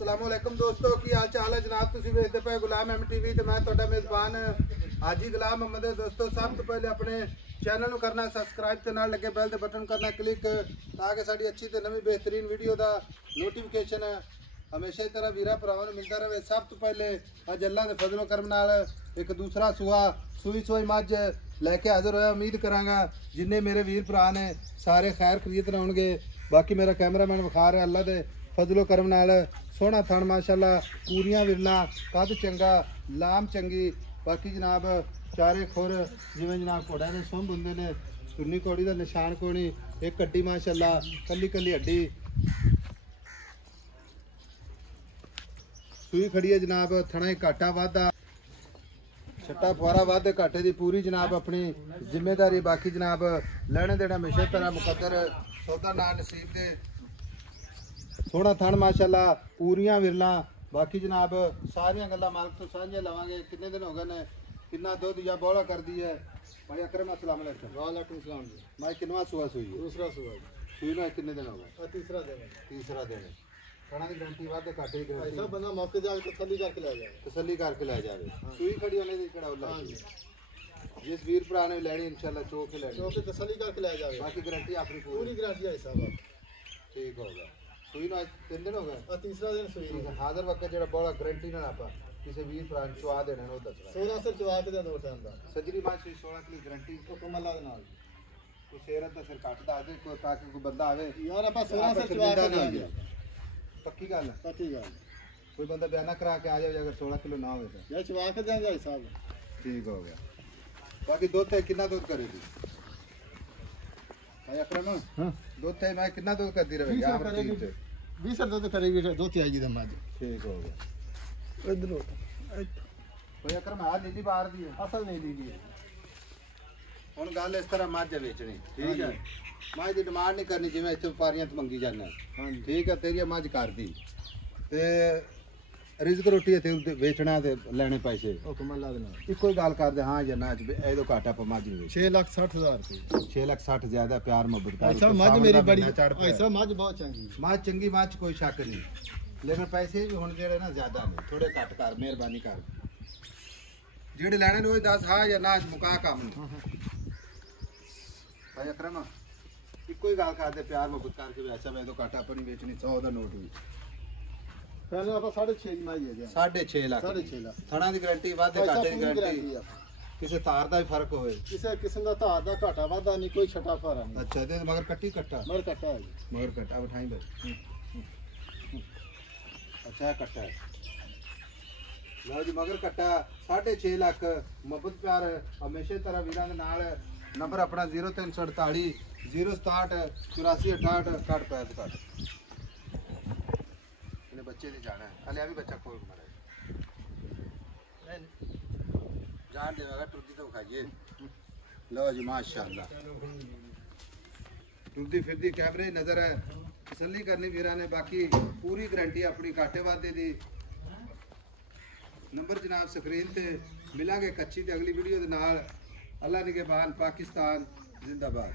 अस्सलामुअलैकुम दोस्तों की हाल चाल है जनाब। तुसीं वेखदे पे गुलाम MTV ते मैं तुहाडा मेज़बान हाजी गुलाम मोहम्मद है। दोस्तों सब तो पहले अपने चैनल को करना सब्सक्राइब ते नाल लगे बैल दे बटन करना क्लिक ताकि साडी अच्छी ते नवी बेहतरीन वीडियो दा नोटिफिकेशन हमेशा ही तरह वीरा भरावां नूं मिलता रहे। सब तो पहले अज अल्लाह दे फजलो करम नाल एक दूसरा सूआ सूई सोई मझ लैके हाजिर होया। उम्मीद करांगा जिन्ने मेरे वीर भरा ने सारे खैर खरीद होणगे। बाकी मेरा कैमरामैन विखा रहा अल्लाह दे फजलो करम नाल सोहना थण माशाअल्लाह, पूरियां विरला, कद चंगा, लाम चंगी। बाकी जनाब चारे खुर जिवें जनाब घोड़े ने सुंभ हुंदे ने, सुन्नी घोड़ी का निशान कोई नहीं। एक हड्डी माशाअल्लाह कली कली हड्डी सूई खड़ी है जनाब। थना घाटा वाधा छट्टा फुआरा वध घाटे की पूरी जनाब अपनी जिम्मेदारी। बाकी जनाब लैने देना हमेशा तरह मुकद्दर सौदा ना नसीब दे। थोड़ा थण माशाअल्लाह पूरियां विरला। बाकी जनाब सारिया गल्लां मालक तो साझियां लवांगे। कितने दिन हो गए ने, कितना दुध या बौला कर दी है भाई अकरम? अस्सलाम वालेकुम। वालेकुम सलाम जी। मैं किनवा सुआ सुई है? दूसरा सुआ सुई में कितने दिन हो गए? तीसरा दिन। तीसरा दिन। खाना की गारंटी वादे घाटे की गारंटी? ऐसा बंदा मौके जाके तसल्ली करके ले जाए। तसल्ली करके ले जावे। सुई खड़ी होने दी केड़ा उल्ला जिस वीर भरा ने लैनी इंशाल्लाह चौक लैनी, चौक तसल्ली करके ले जावे। बाकी गारंटी अपनी पूरी गारंटी है साहब। ठीक होगा। सुई ना 3 दिन हो गए? तीसरा दिन सुई। हाजिर वक्त जेड़ा बड़ा गारंटी ना आपा किसी वीर भरा ने चुआ देना नो दस 16 से चुआ के दे दो टाइम दा सजरी मां 16 की गारंटी हुक्म अल्लाह दे नाल। कोई शेर दा सिर काट दा दे कोई ताकि कोई बंदा आवे यार आपा 16 से चुआ के दे। पक्की गल है? पक्की गल। कोई बंदा बयाना करा के आ जाए अगर 16 किलो ना होवे तो या चुआ के देंगे साहब। ठीक हो गया। बाकी दूध है कितना दूध करेगी भाई अकरम? हां दूध है मैं कितना दूध कर दी रहे यार? 20 दूध करेगी दो तिहाई दी दम। ठीक हो गया। इधर भाई अकरम हाल नीली बाहर दी है? असल नहीं दी है। हुन गल इस तरह मझ बेचनी ठीक है, मझ की डिमांड नहीं करनी जिवें इत्थे व्यापारियां तो मंगी जाना। ठीक है तेरी मझ कर दी ते रिजक रोटी इत्थे बेचना ते लेने पैसे हुक्म अल्लाह दे नाल। इक्को ही गल कर दे हाँ या ना एदो घाटा पर मझ नहीं। 6,60,000 रुपए। 6,60,000 ज्यादा प्यार मोहब्बत कर। ऐसा मझ मेरी बड़ी ऐसा मझ बहुत चंगी मझ चंगी मझ कोई शक नहीं, लेकिन पैसे भी हुण जेड़े ना ज्यादा नहीं, थोड़े घट कर मेहरबानी कर। जेड़े लेने ने दस हाँ या ना मुका काम नहीं। भाई अकरम इक्को ही गल कर दे प्यार मोहब्बत करके वैसा मैं तो घाटा अपनी बेचनी 100 का नोट भी पहले आप 6.5 की माई है। 6.5 लाख। 6.5 लाख थणा की गारंटी वादे घाटे की गारंटी किसी तार का भी फर्क होए? किसी किस्म का तार का घाटा वादा नहीं, कोई छटा फारा नहीं। अच्छा ते मगर कट्टी कट्टा मगर कट्टा है। मगर कट्टा उठाई दे। अच्छा कट्टा है लो जी मगर कट्टा 6.5 लाख। मोहब्बत प्यार हमेशा तरह वीरां दे नाल। नंबर अपना 0348 067 84 68 कट पैद कर। इन्हें बच्चे नहीं जाना है हले अभी बच्चा खोल मारे जान देगा टुर्दी तो खाइए। लो जी माशाअल्लाह टुर्दी फिरदी कैमरे नजर है तसल्ली करनी वीरा ने। बाकी पूरी गारंटी अपनी घाटे वादे दी। नंबर जनाब स्क्रीन ते मिलांगे कच्ची ते अगली वीडियो दे नाल। अल्लाह निगहबान पाकिस्तान जिंदाबाद।